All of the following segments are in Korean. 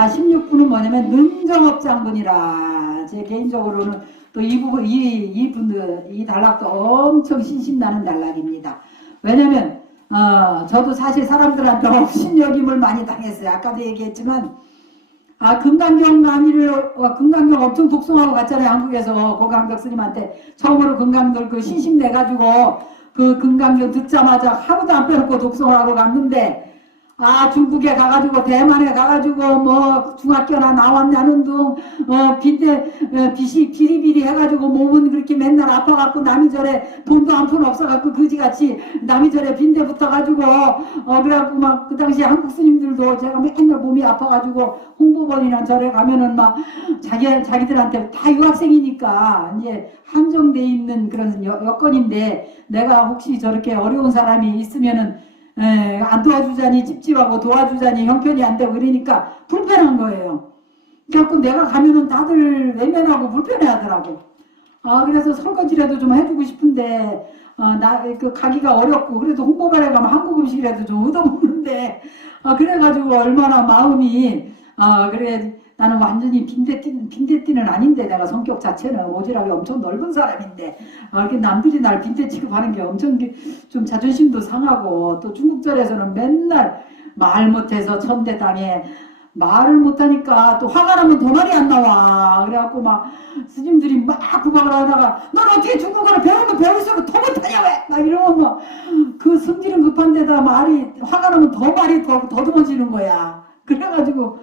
16분은 뭐냐면 능정업장분이라. 제 개인적으로는 또 이 부분, 이분들, 이 단락도 엄청 신심나는 단락입니다. 왜냐면, 저도 사실 사람들한테 업신여김을 많이 당했어요. 아까도 얘기했지만, 금강경 강의를, 금강경 엄청 독송하고 갔잖아요. 한국에서 고강덕 스님한테 처음으로 금강경 그 신심 내가지고 그 금강경 듣자마자 하루도 안 빼놓고 독송하고 갔는데, 중국에 가가지고 대만에 가가지고 뭐 중학교나 나왔냐는 둥 빚이 비리비리 해가지고 몸은 그렇게 맨날 아파갖고 남이 절에 돈도 한 푼 없어갖고 그지같이 남이 절에 빈대 붙어가지고 그래갖고 막 그 당시에 한국 스님들도 제가 맨날 몸이 아파가지고 홍보본이나 절에 가면은 막 자기들한테 다 유학생이니까 이제 한정돼 있는 그런 여건인데 내가 혹시 저렇게 어려운 사람이 있으면은 안 도와주자니 찝찝하고 도와주자니 형편이 안 되고 그러니까 불편한 거예요. 그래갖고 내가 가면은 다들 외면하고 불편해 하더라고. 그래서 설거지라도 좀 해주고 싶은데, 가기가 어렵고, 그래도 홍보관에 가면 한국 음식이라도 좀 얻어먹는데, 그래가지고 얼마나 마음이, 그래, 나는 완전히 빈대띠는 아닌데, 내가 성격 자체는 오지랖이 엄청 넓은 사람인데, 이렇게 남들이 날 빈대 취급하는 게 엄청 좀 자존심도 상하고, 또 중국절에서는 맨날 말 못해서 천대당해, 말을 못하니까 또 화가 나면 더 말이 안 나와. 그래갖고 막 스님들이 막 구박을 하다가 넌 어떻게 중국어를 배우면 배울수록 더 못하냐 왜? 막 이러면 막 그 성질은 급한 데다 말이 화가 나면 더 말이 더듬어지는 거야. 그래가지고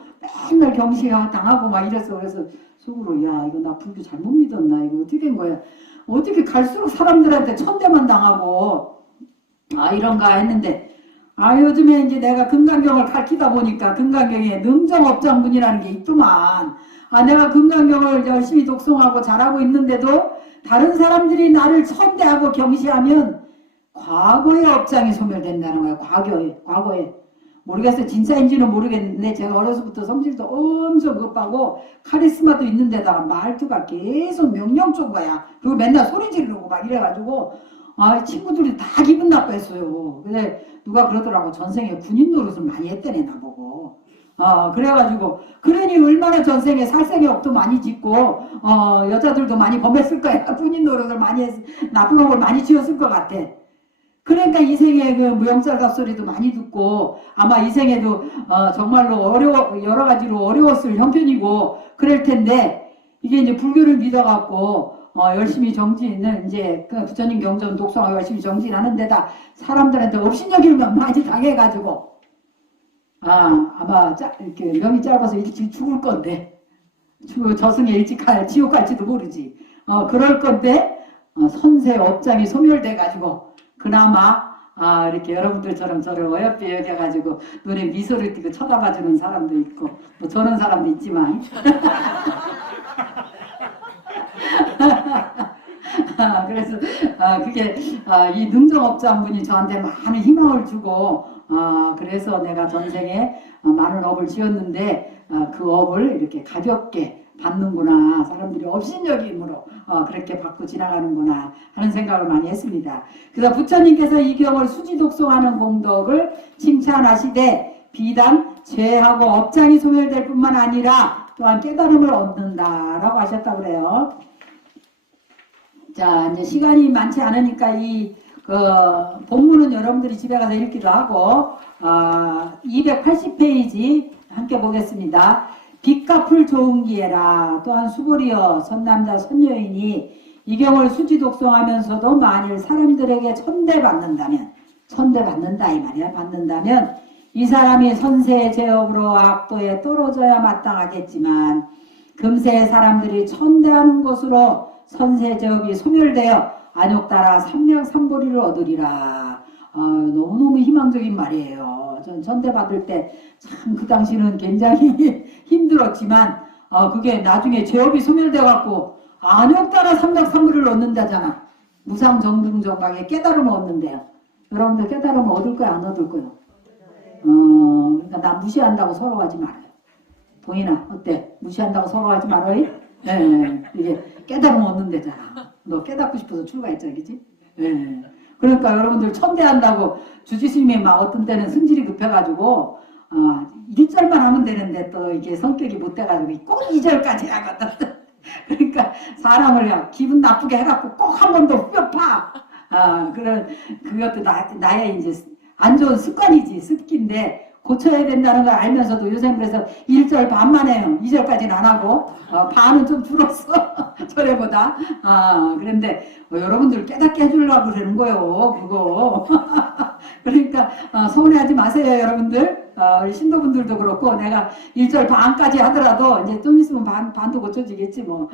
맨날 경시가 당하고 막 이랬어. 그래서 속으로 야 이거 나 불교 잘못 믿었나 이거 어떻게 된 거야. 어떻게 갈수록 사람들한테 천대만 당하고 이런가 했는데 요즘에 이제 내가 금강경을 가르치다 보니까 금강경에 능정업장분이라는 게 있더만. 내가 금강경을 열심히 독송하고 잘하고 있는데도 다른 사람들이 나를 천대하고 경시하면 과거의 업장이 소멸된다는 거야. 과거에. 모르겠어요. 진짜인지는 모르겠는데 제가 어려서부터 성질도 엄청 급하고 카리스마도 있는데다가 말투가 계속 명령적인 거야. 그리고 맨날 소리 지르고 막 이래가지고 친구들이 다 기분 나빠했어요. 근데 누가 그러더라고. 전생에 군인 노릇을 많이 했다네 나보고. 그래가지고 그러니 얼마나 전생에 살생의 업도 많이 짓고 여자들도 많이 범했을 거야. 군인 노릇을 많이 나쁜 업을 많이 지었을 것 같아. 그러니까 이 생에 그 무용살갑 소리도 많이 듣고 아마 이 생에도 정말로 여러 가지로 어려웠을 형편이고 그럴 텐데 이게 이제 불교를 믿어갖고 열심히 정진을 이제 그 부처님 경전 독송하고 열심히 정진하는 데다 사람들한테 업신여김을 많이 당해가지고 아마 이렇게 명이 짧아서 일찍 죽을 건데 저승에 일찍 지옥 갈지도 모르지. 그럴 건데 선세 업장이 소멸돼가지고 그나마 이렇게 여러분들처럼 저를 어여삐 여겨가지고 눈에 미소를 띠고 쳐다봐주는 사람도 있고 뭐 저런 사람도 있지만 그래서 그게 이 능정업자분이 저한테 많은 희망을 주고 그래서 내가 전생에 많은 업을 지었는데 그 업을 이렇게 가볍게 받는구나. 사람들이 업신여김으로 그렇게 받고 지나가는구나 하는 생각을 많이 했습니다. 그래서 부처님께서 이 경을 수지독송하는 공덕을 칭찬하시되 비단 죄하고 업장이 소멸될 뿐만 아니라 또한 깨달음을 얻는다라고 하셨다고 그래요. 자, 이제 시간이 많지 않으니까 본문은 여러분들이 집에 가서 읽기도 하고 280페이지 함께 보겠습니다. 빛 갚을 좋은 기회라. 또한 수고리여 선남자 선여인이 이 경을 수지 독송하면서도 만일 사람들에게 천대받는다 이 말이야. 받는다면 이 사람이 선세의 제업으로 악도에 떨어져야 마땅하겠지만 금세 사람들이 천대하는 것으로 선세 제업이 소멸되어 안욕따라 삼명삼보리를 얻으리라. 너무너무 희망적인 말이에요. 전 천대받을 때 참 그 당시는 굉장히 힘들었지만 그게 나중에 제업이 소멸돼갖고 안욕따라 삼명삼보리를 얻는다잖아. 무상정중정각에 깨달음을 얻는데요. 여러분들 깨달음을 얻을 거야 안 얻을 거야? 그러니까 나 무시한다고 서러워하지 말아요. 동인아 어때? 무시한다고 서러워하지 말아요? 네, 이게 깨달음 얻는 데잖아. 너 깨닫고 싶어서 출가했잖아, 그치? 네. 그러니까 여러분들 천대한다고 주지스님이 막 어떤 때는 승질이 급해가지고 1절만 하면 되는데 또 이게 성격이 못 돼가지고 꼭 2절까지 하거든. 그러니까 사람을 기분 나쁘게 해갖고 꼭 한 번 더 후벼파. 그것도 나의 이제 안 좋은 습관이지, 습기인데 고쳐야 된다는 걸 알면서도 요새 그래서 1절 반만 해요. 2절까지는 안 하고 반은 좀 줄었어. 저래보다. 그런데 여러분들 깨닫게 해주려고 그러는 거예요. 그거. 그러니까 서운해하지 마세요, 여러분들. 우리 신도분들도 그렇고 내가 1절 반까지 하더라도 이제 좀 있으면 반도 고쳐지겠지 뭐.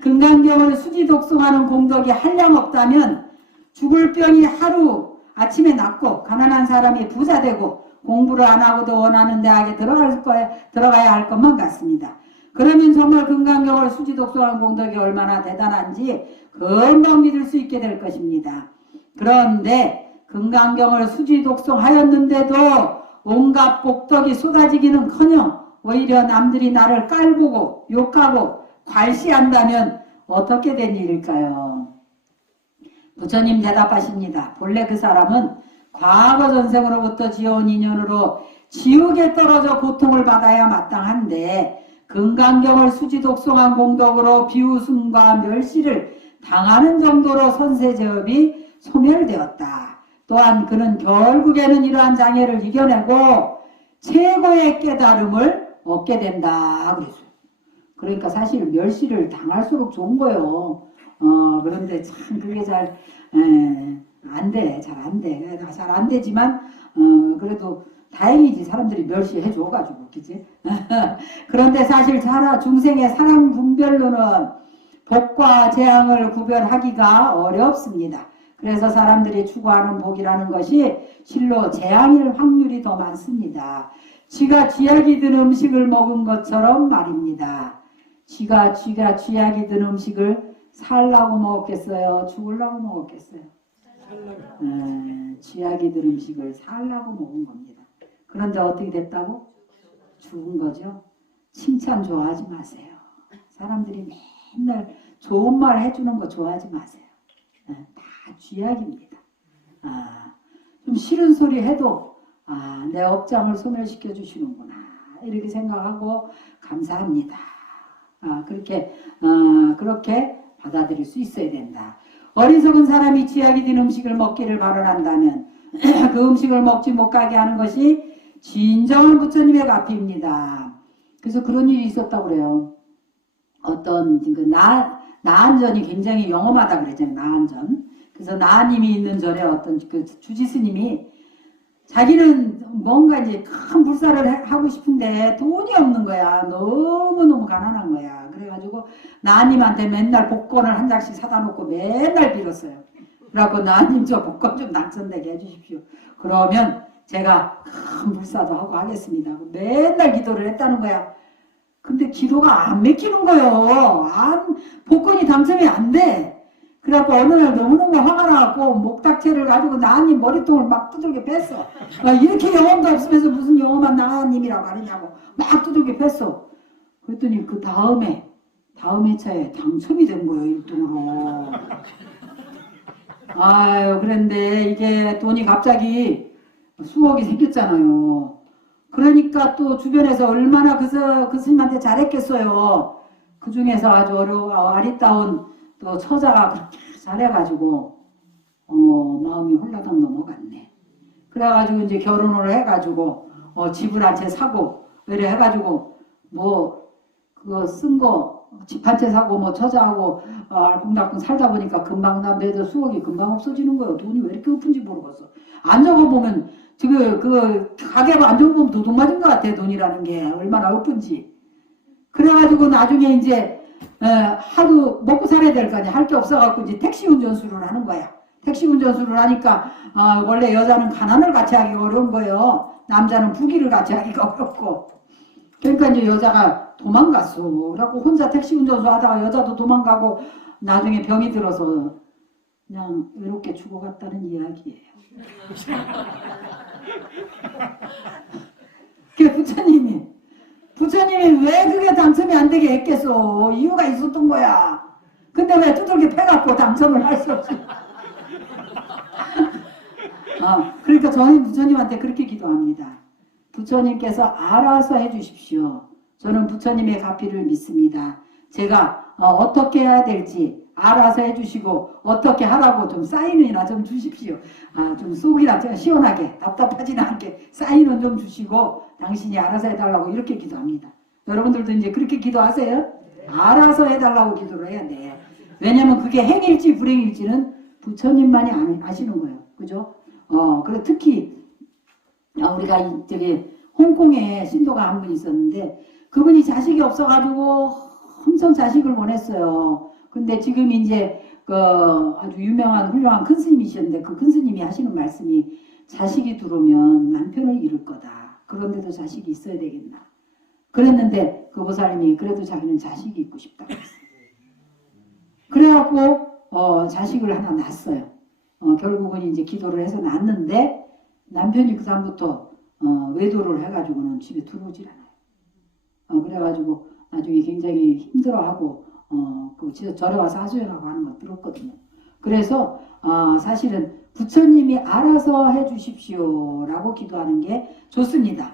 금강경을 수지 독송하는 공덕이 한량 없다면 죽을 병이 하루 아침에 낫고 가난한 사람이 부자 되고 공부를 안 하고도 원하는 대학에 들어가야 할 것만 같습니다. 그러면 정말 금강경을 수지 독송하는 공덕이 얼마나 대단한지 금방 믿을 수 있게 될 것입니다. 그런데 금강경을 수지 독송하였는데도 온갖 복덕이 쏟아지기는커녕 오히려 남들이 나를 깔보고 욕하고 괄시한다면 어떻게 된 일일까요? 부처님 대답하십니다. 본래 그 사람은 과거 전생으로부터 지어온 인연으로 지옥에 떨어져 고통을 받아야 마땅한데 금강경을 수지 독송한 공덕으로 비웃음과 멸시를 당하는 정도로 선세제업이 소멸되었다. 또한 그는 결국에는 이러한 장애를 이겨내고 최고의 깨달음을 얻게 된다. 그랬어요. 그러니까 사실 멸시를 당할수록 좋은 거예요. 그런데 참 그게 잘 안 돼. 잘 안 돼. 잘 안 되지만 그래도 다행이지. 사람들이 멸시해 줘가지고. 그치? 그런데 사실 중생의 사랑 분별로는 복과 재앙을 구별하기가 어렵습니다. 그래서 사람들이 추구하는 복이라는 것이 실로 재앙일 확률이 더 많습니다. 쥐가 쥐약이 든 음식을 먹은 것처럼 말입니다. 쥐가 쥐약이 든 음식을 살라고 먹었겠어요? 죽으려고 먹었겠어요? 쥐약이 든 음식을 살라고 먹은 겁니다. 그런데 어떻게 됐다고? 죽은 거죠. 칭찬 좋아하지 마세요. 사람들이 맨날 좋은 말 해주는 거 좋아하지 마세요. 다 쥐약입니다. 좀 싫은 소리 해도 내 업장을 소멸시켜 주시는구나 이렇게 생각하고 감사합니다. 그렇게 받아들일 수 있어야 된다. 어리석은 사람이 쥐약이 든 음식을 먹기를 발언한다면 그 음식을 먹지 못하게 하는 것이 진정한 부처님의 가피입니다. 그래서 그런 일이 있었다고 그래요. 어떤 나한전이 굉장히 영험하다 그랬잖아요. 나한전. 그래서 나님이 있는 절에 어떤 그 주지스님이 자기는 뭔가 이제 큰 불사를 하고 싶은데 돈이 없는 거야. 너무너무 가난한 거야. 그래가지고 나님한테 맨날 복권을 한 장씩 사다 놓고 맨날 빌었어요. 그래갖고 나님 저 복권 좀 당첨되게 해주십시오. 그러면 제가 큰 불사도 하고 하겠습니다. 맨날 기도를 했다는 거야. 근데 기도가 안 맥히는 거예요. 복권이 당첨이 안 돼. 그래갖고 어느 날 너무너무 화가 나갖고 목탁채를 가지고 나님 머리통을 막 두들겨 뺐어. 이렇게 영혼도 없으면서 무슨 영험한 나님이라고 하느냐고 막 두들겨 뺐어. 그랬더니 그 다음 회차에 당첨이 된 거예요. 1등으로. 그런데 이게 돈이 갑자기 수억이 생겼잖아요. 그러니까 또 주변에서 얼마나 그 스님한테 잘했겠어요. 그 중에서 아주 아리따운 또 처자가 그렇게 잘해가지고 마음이 홀라당 넘어갔네. 그래가지고 이제 결혼을 해가지고 집을 한 채 사고 이래 해가지고 뭐 그거 쓴 거 집 한 채 사고 뭐 처자하고 알콩달콩 살다 보니까 금방 내도 수억이 금방 없어지는 거예요. 돈이 왜 이렇게 높은지 모르겠어. 안 적어보면 지금 그 가게가 안 적어보면 도둑 맞은 것 같아. 돈이라는 게 얼마나 높은지. 그래가지고 나중에 이제 하도 먹고 살아야 될 거 아니야. 할 게 없어갖고 이제 택시 운전수를 하는 거야. 택시 운전수를 하니까 원래 여자는 가난을 같이 하기가 어려운 거예요. 남자는 부귀를 같이 하기가 어렵고. 그러니까 이제 여자가 도망갔어. 그래갖고 혼자 택시 운전수 하다가 여자도 도망가고 나중에 병이 들어서 그냥 외롭게 죽어갔다는 이야기예요. 그 부처님이 왜 그게 당첨이 안 되게 했겠어. 이유가 있었던 거야. 근데 왜 두들겨 패갖고 당첨을 할 수 없지. 그러니까 저는 부처님한테 그렇게 기도합니다. 부처님께서 알아서 해주십시오. 저는 부처님의 가피를 믿습니다. 제가 어떻게 해야 될지 알아서 해주시고 어떻게 하라고 좀 사인이나 좀 주십시오. 좀 속이나 시원하게 답답하지는 않게 사인은 좀 주시고 당신이 알아서 해달라고 이렇게 기도합니다. 여러분들도 이제 그렇게 기도하세요? 알아서 해달라고 기도를 해야 돼. 왜냐면 그게 행일지 불행일지는 부처님만이 아시는 거예요. 그죠? 그리고 특히 우리가 저기 홍콩에 신도가 한 분 있었는데 그분이 자식이 없어가지고 엄청 자식을 원했어요. 근데 지금 이제 그 아주 유명한 훌륭한 큰 스님이셨는데 그 큰 스님이 하시는 말씀이 자식이 들어오면 남편을 잃을 거다. 그런데도 자식이 있어야 되겠나. 그랬는데 그 보살님이 그래도 자기는 자식이 있고 싶다고 했어요. 그래갖고 자식을 하나 낳았어요. 결국은 이제 기도를 해서 낳았는데 남편이 그 다음부터 외도를 해가지고는 집에 들어오질 않아요. 그래가지고 나중에 굉장히 힘들어하고 그 절에 와서 하소연하고 하는 거 들었거든요. 그래서 사실은 부처님이 알아서 해주십시오라고 기도하는 게 좋습니다.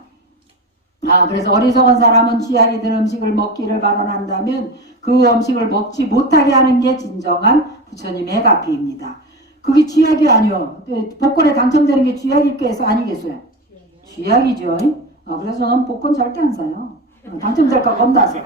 그래서 어리석은 사람은 쥐약이 든 음식을 먹기를 발언한다면 그 음식을 먹지 못하게 하는 게 진정한 부처님의 가피입니다. 그게 쥐약이 아니요. 복권에 당첨되는 게 쥐약일까 아니겠어요? 쥐약이죠. 그래서 저는 복권 절대 안 사요. 당첨될까 겁나서.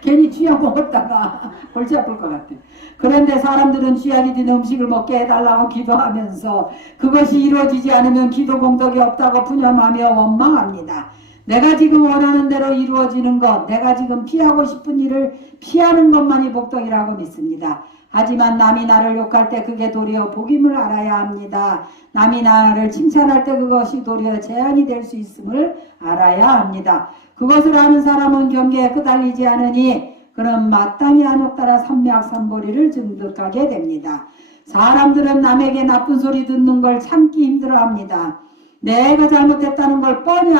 괜히 쥐약 먹었다가 골치 아플 것 같아. 그런데 사람들은 쥐약이 든 음식을 먹게 해달라고 기도하면서 그것이 이루어지지 않으면 기도 공덕이 없다고 푸념하며 원망합니다. 내가 지금 원하는 대로 이루어지는 것, 내가 지금 피하고 싶은 일을 피하는 것만이 복덕이라고 믿습니다. 하지만 남이 나를 욕할 때 그게 도리어 복임을 알아야 합니다. 남이 나를 칭찬할 때 그것이 도리어 재앙이 될 수 있음을 알아야 합니다. 그것을 아는 사람은 경계에 끄달리지 않으니 그런 마땅히 안옥 따라 삼맥삼보리를 증득하게 됩니다. 사람들은 남에게 나쁜 소리 듣는 걸 참기 힘들어합니다. 내가 잘못했다는 걸 뻔히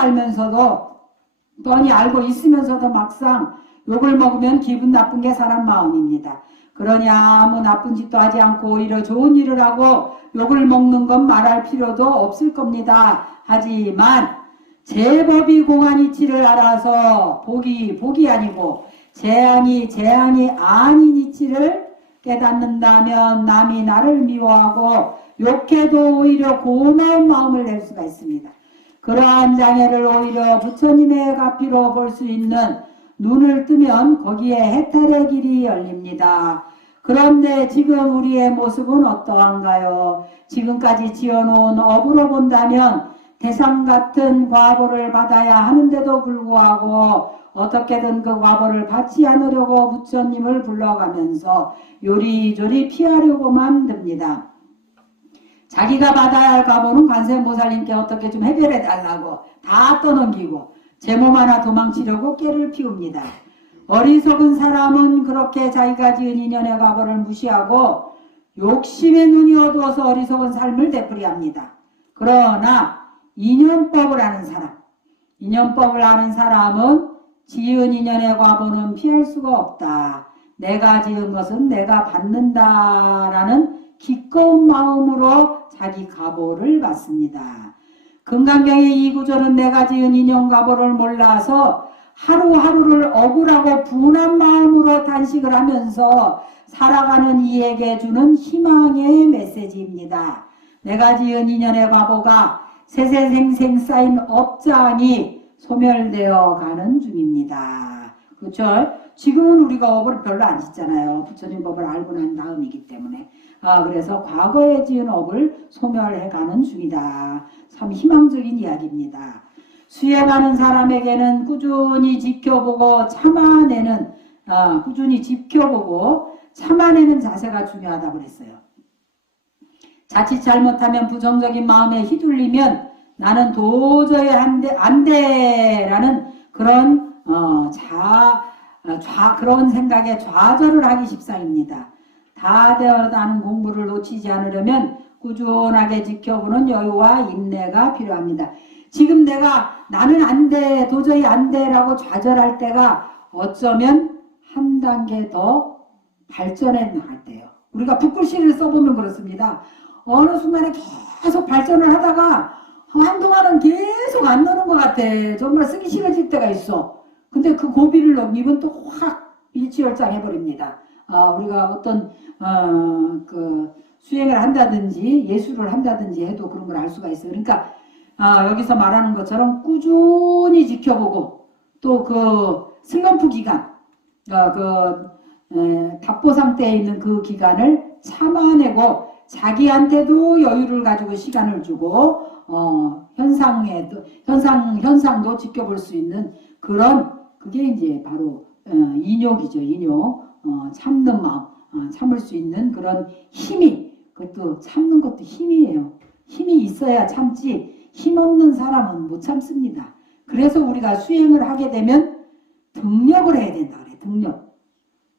알고 있으면서도 막상 욕을 먹으면 기분 나쁜 게 사람 마음입니다. 그러니 아무 나쁜 짓도 하지 않고 오히려 좋은 일을 하고 욕을 먹는 건 말할 필요도 없을 겁니다. 하지만 제법이 공한 이치를 알아서 복이 아니고 재앙이 아닌 이치를 깨닫는다면 남이 나를 미워하고 욕해도 오히려 고마운 마음을 낼 수가 있습니다. 그러한 장애를 오히려 부처님의 가피로 볼 수 있는 눈을 뜨면 거기에 해탈의 길이 열립니다. 그런데 지금 우리의 모습은 어떠한가요? 지금까지 지어놓은 업으로 본다면 대상 같은 과보를 받아야 하는데도 불구하고 어떻게든 그 과보를 받지 않으려고 부처님을 불러가면서 요리조리 피하려고만 듭니다. 자기가 받아야 할 과보는 관세음보살님께 어떻게 좀 해결해 달라고 다 떠넘기고 제 몸 하나 도망치려고 깨를 피웁니다. 어리석은 사람은 그렇게 자기가 지은 인연의 과보를 무시하고 욕심의 눈이 어두워서 어리석은 삶을 되풀이합니다. 그러나 인연법을 아는 사람은 지은 인연의 과보는 피할 수가 없다. 내가 지은 것은 내가 받는다라는 기꺼운 마음으로 자기 과보를 받습니다. 금강경의 이 구조는 내가 지은 인연 과보를 몰라서 하루하루를 억울하고 분한 마음으로 단식을 하면서 살아가는 이에게 주는 희망의 메시지입니다. 내가 지은 인연의 과보가 세세생생 쌓인 업장이 소멸되어 가는 중입니다. 그렇죠? 지금은 우리가 업을 별로 안 짓잖아요. 부처님 법을 알고 난 다음이기 때문에. 그래서 과거에 지은 업을 소멸해 가는 중이다. 참 희망적인 이야기입니다. 수행하는 사람에게는 꾸준히 지켜보고 참아내는 자세가 중요하다고 그랬어요. 자칫 잘못하면 부정적인 마음에 휘둘리면 나는 도저히 안 돼라는 그런 그런 생각에 좌절을 하기 십상입니다. 다 되어가는 공부를 놓치지 않으려면 꾸준하게 지켜보는 여유와 인내가 필요합니다. 지금 나는 안 돼, 도저히 안 돼라고 좌절할 때가 어쩌면 한 단계 더 발전해 나갈 때예요. 우리가 붓글씨를 써보면 그렇습니다. 어느 순간에 계속 발전을 하다가 한동안은 계속 안 노는 것 같아. 정말 쓰기 싫어질 때가 있어. 근데 그 고비를 넘기면 또 확 일취월장해버립니다. 우리가 어떤 그 수행을 한다든지 예술을 한다든지 해도 그런 걸 알 수가 있어요. 그러니까 여기서 말하는 것처럼 꾸준히 지켜보고 또 그 슬럼프 기간, 답보상 때에 있는 그 기간을 참아내고 자기한테도 여유를 가지고 시간을 주고 현상도 지켜볼 수 있는 그런 그게 이제 바로 인욕이죠. 인욕. 참는 마음, 참을 수 있는 그런 힘이, 그것도 참는 것도 힘이에요. 힘이 있어야 참지 힘없는 사람은 못 참습니다. 그래서 우리가 수행을 하게 되면 등력을 해야 된다 그래. 등력.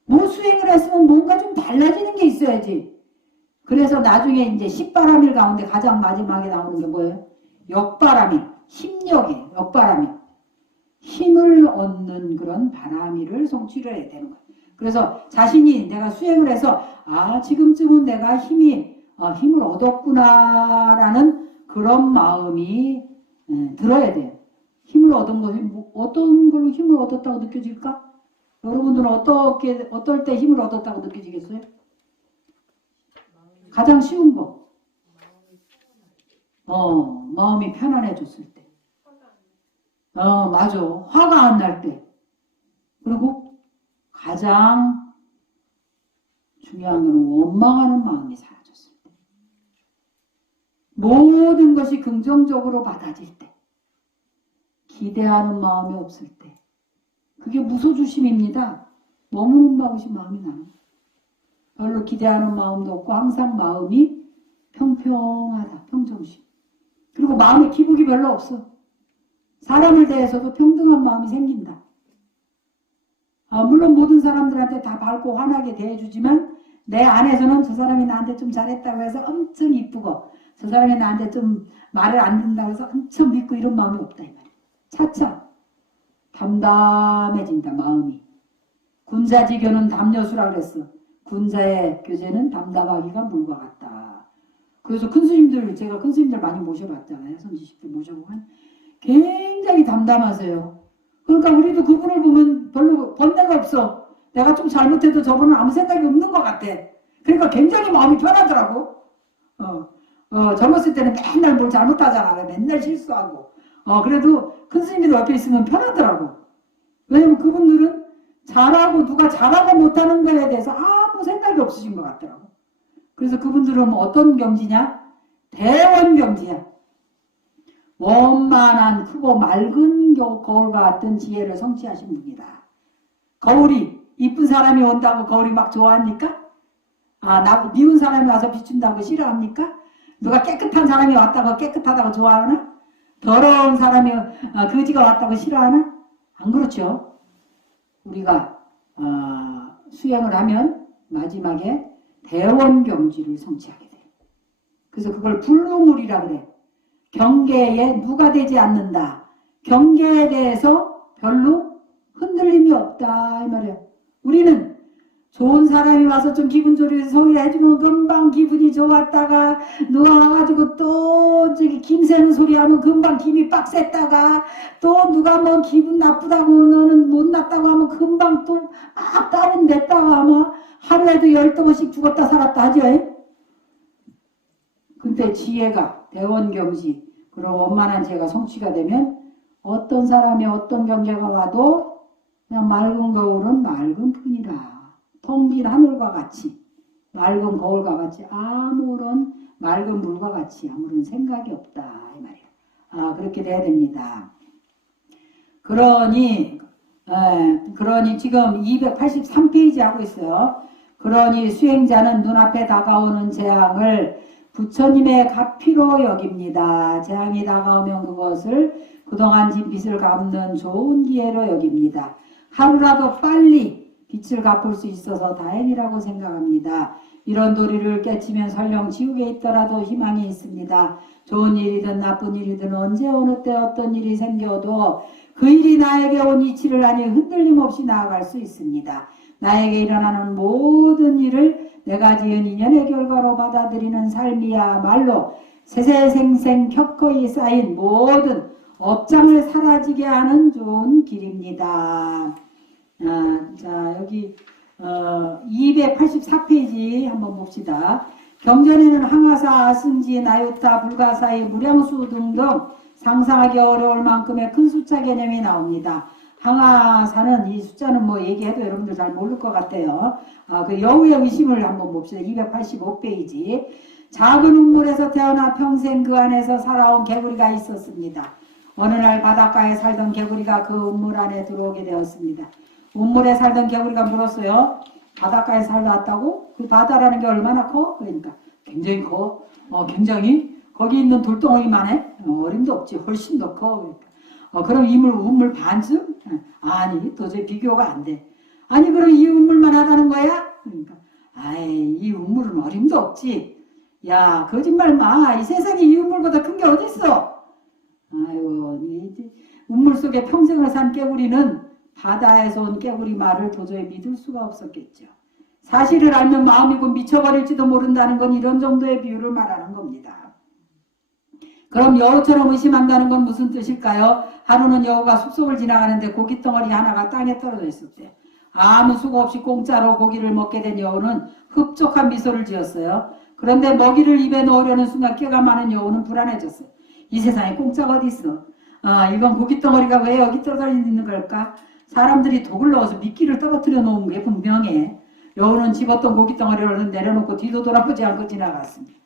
뭐 수행을 했으면 뭔가 좀 달라지는 게 있어야지. 그래서 나중에 이제 10바람일 가운데 가장 마지막에 나오는 게 뭐예요? 역바람일, 힘력이에요. 역바람일. 힘을 얻는 그런 바람일을 성취를 해야 되는 거예요. 그래서 자신이 내가 수행을 해서 지금쯤은 내가 힘을 얻었구나라는 그런 마음이 들어야 돼요. 힘을 얻은 것이 어떤 걸로 힘을 얻었다고 느껴질까? 여러분들은 어떨 때 힘을 얻었다고 느껴지겠어요? 가장 쉬운 거. 마음이 편안해졌을 때. 맞아. 화가 안 날 때. 그리고 가장 중요한 건 원망하는 마음이 사라졌을 때. 모든 것이 긍정적으로 받아질 때. 기대하는 마음이 없을 때. 그게 무소주심입니다. 머무는 마음이 나는. 별로 기대하는 마음도 없고 항상 마음이 평평하다. 평정심. 그리고 마음에 기복이 별로 없어. 사람을 대해서도 평등한 마음이 생긴다. 물론 모든 사람들한테 다 밝고 환하게 대해주지만 내 안에서는 저 사람이 나한테 좀 잘했다고 해서 엄청 이쁘고 저 사람이 나한테 좀 말을 안 듣는다고 해서 엄청 믿고 이런 마음이 없다 이 말이야. 차차 담담해진다 마음이. 군자지교는 담여수라 그랬어. 군자의 교제는 담담하기가 물과 같다. 그래서 제가 큰 스님들 많이 모셔봤잖아요. 선지식들 모셔보고 굉장히 담담하세요. 그러니까 우리도 그분을 보면 별로 번뇌가 없어. 내가 좀 잘못해도 저분은 아무 생각이 없는 것 같아. 그러니까 굉장히 마음이 편하더라고. 젊었을 때는 맨날 뭘 잘못하잖아. 맨날 실수하고. 그래도 큰 스님들 옆에 있으면 편하더라고. 왜냐면 그분들은 잘하고 누가 잘하고 못하는 거에 대해서 아무 생각이 없으신 것 같더라고. 그래서 그분들은 어떤 경지냐? 대원경지야. 원만한 크고 맑은 거울과 같은 지혜를 성취하신 분이다. 거울이 이쁜 사람이 온다고 거울이 막 좋아합니까? 미운 사람이 와서 비춘다고 싫어합니까? 누가 깨끗한 사람이 왔다고 깨끗하다고 좋아하나? 더러운 사람이 거지가 왔다고 싫어하나? 안 그렇죠. 우리가 수행을 하면 마지막에 대원경지를 성취하게 돼요. 그래서 그걸 불루물이라 그래. 경계에 누가 되지 않는다. 경계에 대해서 별로 흔들림이 없다 이 말이야. 우리는 좋은 사람이 와서 좀 기분 좋게 소리해주면 금방 기분이 좋았다가 누가 와가지고 또 저기 김새는 소리하면 금방 김이 빡셌다가 또 누가 뭐 기분 나쁘다고 너는 못났다고 하면 금방 또 막 다운됐다고 하면 하루에도 10동씩 죽었다 살았다 하죠. 근데 지혜가 대원경지 그런 원만한 지혜가 성취가 되면 어떤 사람이 어떤 경계가 와도 그냥 맑은 거울은 맑은 뿐이라. 텅 빈 하늘과 같이 맑은 거울과 같이 아무런 맑은 물과 같이 아무런 생각이 없다 이 말이야. 그렇게 돼야 됩니다. 그러니 지금 283페이지 하고 있어요. 그러니 수행자는 눈앞에 다가오는 재앙을 부처님의 가피로 여깁니다. 재앙이 다가오면 그것을 그동안 진 빚을 갚는 좋은 기회로 여깁니다. 하루라도 빨리 빚을 갚을 수 있어서 다행이라고 생각합니다. 이런 도리를 깨치면 설령 지옥에 있더라도 희망이 있습니다. 좋은 일이든 나쁜 일이든 언제 어느 때 어떤 일이 생겨도 그 일이 나에게 온 이치를 하니 흔들림 없이 나아갈 수 있습니다. 나에게 일어나는 모든 일을 내가 지은 인연의 결과로 받아들이는 삶이야말로 세세생생 켜커이 쌓인 모든 업장을 사라지게 하는 좋은 길입니다. 자, 여기 284페이지 한번 봅시다. 경전에는 항아사, 아승지, 나유타, 불가사의, 무량수 등등 상상하기 어려울 만큼의 큰 숫자 개념이 나옵니다. 항아사는 이 숫자는 뭐 얘기해도 여러분들 잘 모를 것 같아요. 그 여우의 의심을 한번 봅시다. 285페이지. 작은 우물에서 태어나 평생 그 안에서 살아온 개구리가 있었습니다. 어느 날 바닷가에 살던 개구리가 그 우물 안에 들어오게 되었습니다. 우물에 살던 개구리가 물었어요. 바닷가에 살다 왔다고? 그 바다라는 게 얼마나 커? 그러니까 굉장히 커. 굉장히 거기 있는 돌덩어리만 해? 어림도 없지. 훨씬 더 커. 그러니까. 그럼 우물 반쯤? 아니 도저히 비교가 안 돼. 아니 그럼 이 우물만 하다는 거야? 그러니까 아이 이 우물은 어림도 없지. 야 거짓말 마. 이 세상에 이 우물보다 큰 게 어딨어? 아유 이 우물 속에 평생을 산 개구리는 바다에서 온 개구리 말을 도저히 믿을 수가 없었겠죠. 사실을 알면 마음이 곧 미쳐버릴지도 모른다는 건 이런 정도의 비유를 말하는 겁니다. 그럼 여우처럼 의심한다는 건 무슨 뜻일까요? 하루는 여우가 숲속을 지나가는데 고깃덩어리 하나가 땅에 떨어져 있었대요. 아무 수고 없이 공짜로 고기를 먹게 된 여우는 흡족한 미소를 지었어요. 그런데 먹이를 입에 넣으려는 순간 꾀가 많은 여우는 불안해졌어요. 이 세상에 공짜가 어디 있어? 이건 고깃덩어리가 왜 여기 떨어져 있는 걸까? 사람들이 독을 넣어서 미끼를 떨어뜨려 놓은 게 분명해. 여우는 집었던 고깃덩어리를 내려놓고 뒤도 돌아보지 않고 지나갔습니다.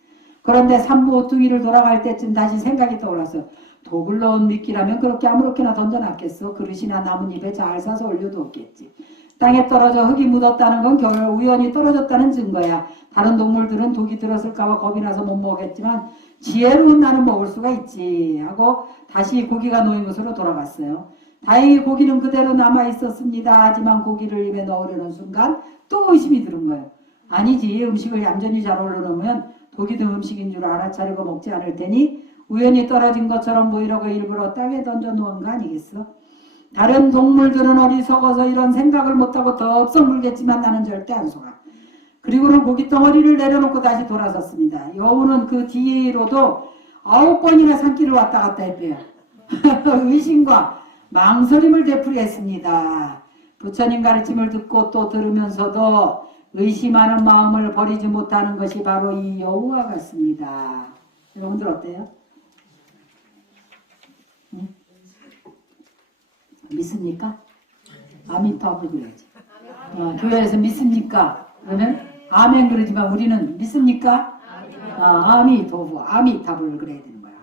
그런데 산모퉁이를 돌아갈 때쯤 다시 생각이 떠올랐어요. 독을 넣은 미끼라면 그렇게 아무렇게나 던져놨겠어. 그릇이나 나뭇잎에 잘 싸서 올려두었겠지. 땅에 떨어져 흙이 묻었다는 건 결 우연히 떨어졌다는 증거야. 다른 동물들은 독이 들었을까봐 겁이 나서 못 먹겠지만 지혜로운 나는 먹을 수가 있지 하고 다시 고기가 놓인 곳으로 돌아갔어요. 다행히 고기는 그대로 남아 있었습니다. 하지만 고기를 입에 넣으려는 순간 또 의심이 드는 거예요. 아니지 음식을 얌전히 잘 올려놓으면 독이 든 음식인 줄 알아차리고 먹지 않을 테니 우연히 떨어진 것처럼 보이려고 일부러 땅에 던져놓은 거 아니겠어? 다른 동물들은 어리석어서 이런 생각을 못하고 덥석 물겠지만 나는 절대 안 속아. 그리고는 고깃덩어리를 내려놓고 다시 돌아섰습니다. 여우는 그 뒤로도 9번이나 산길을 왔다 갔다 했대요. 의심과 망설임을 되풀이했습니다. 부처님 가르침을 듣고 또 들으면서도 의심하는 마음을 버리지 못하는 것이 바로 이 여우와 같습니다. 여러분들 어때요? 응? 믿습니까? 아미타불 그래야지. 교회에서 믿습니까? 그러면 아멘 그러지만 우리는 믿습니까? 아미토부 아미타불 그래야 되는 거야.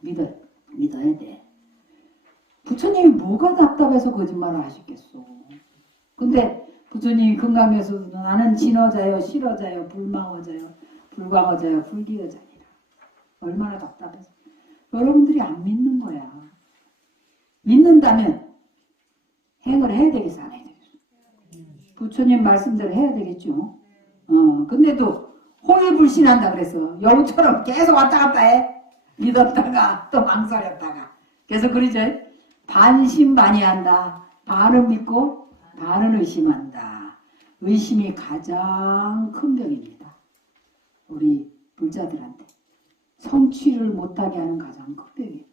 믿어야 돼. 부처님이 뭐가 답답해서 거짓말을 하시겠어. 근데 부처님이 금강에서도 나는 진어자요 실어자요 불망어자요 불광어자요 불기어자니라. 얼마나 답답해서. 여러분들이 안 믿는 거야. 믿는다면 행을 해야 되겠어 안 해야 되겠어? 부처님 말씀대로 해야 되겠죠. 근데도 호의불신한다 그래서 여우처럼 계속 왔다 갔다 해. 믿었다가 또 망설였다가 계속 그러죠. 반신반의한다. 반은 믿고 반은 의심한다. 의심이 가장 큰 병입니다. 우리 불자들한테 성취를 못하게 하는 가장 큰 병이에요.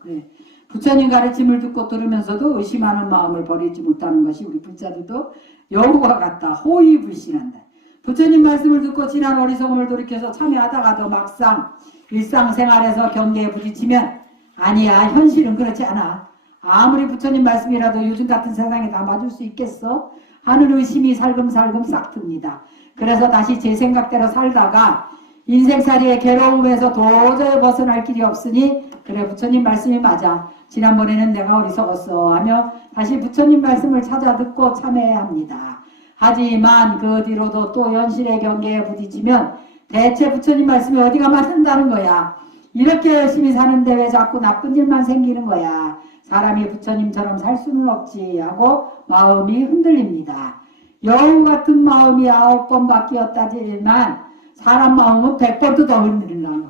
그래. 부처님 가르침을 듣고 들으면서도 의심하는 마음을 버리지 못하는 것이 우리 불자들도 여우와 같다. 호의불신한다. 부처님 말씀을 듣고 지난 어리석음을 돌이켜서 참여하다가도 막상 일상생활에서 경계에 부딪히면 아니야 현실은 그렇지 않아. 아무리 부처님 말씀이라도 요즘 같은 세상에 다 맞을 수 있겠어? 하는 의심이 살금살금 싹 듭니다. 그래서 다시 제 생각대로 살다가 인생살이의 괴로움에서 도저히 벗어날 길이 없으니 그래 부처님 말씀이 맞아. 지난번에는 내가 어리석었어 하며 다시 부처님 말씀을 찾아 듣고 참여해야 합니다. 하지만 그 뒤로도 또 현실의 경계에 부딪히면 대체 부처님 말씀이 어디가 맞는다는 거야. 이렇게 열심히 사는데 왜 자꾸 나쁜 일만 생기는 거야. 사람이 부처님처럼 살 수는 없지 하고 마음이 흔들립니다. 여우 같은 마음이 9번 바뀌었다지만 사람 마음은 100번도 더 흔들린다.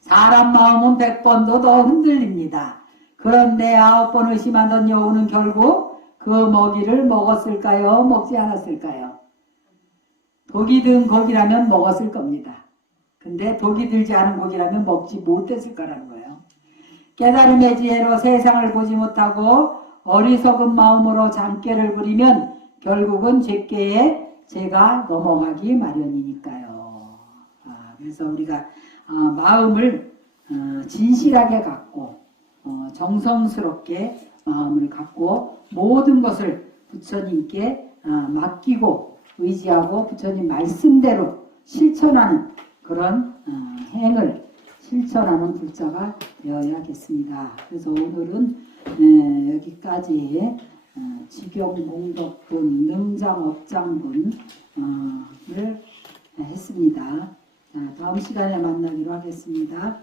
사람 마음은 100번도 더 흔들립니다. 그런데 9번 의심하던 여우는 결국 그 먹이를 먹었을까요? 먹지 않았을까요? 독이 든 고기라면 먹었을 겁니다. 근데 독이 들지 않은 고기라면 먹지 못했을 거라는 거예요. 깨달음의 지혜로 세상을 보지 못하고 어리석은 마음으로 잠깨를 부리면 결국은 죄께에 죄가 넘어가기 마련이니까요. 그래서 우리가 마음을 진실하게 갖고 정성스럽게 마음을 갖고 모든 것을 부처님께 맡기고 의지하고 부처님 말씀대로 실천하는 그런 행을 실천하는 불자가 되어야겠습니다. 그래서 오늘은 여기까지 직용공덕분, 능장업장분을 했습니다. 다음 시간에 만나기로 하겠습니다.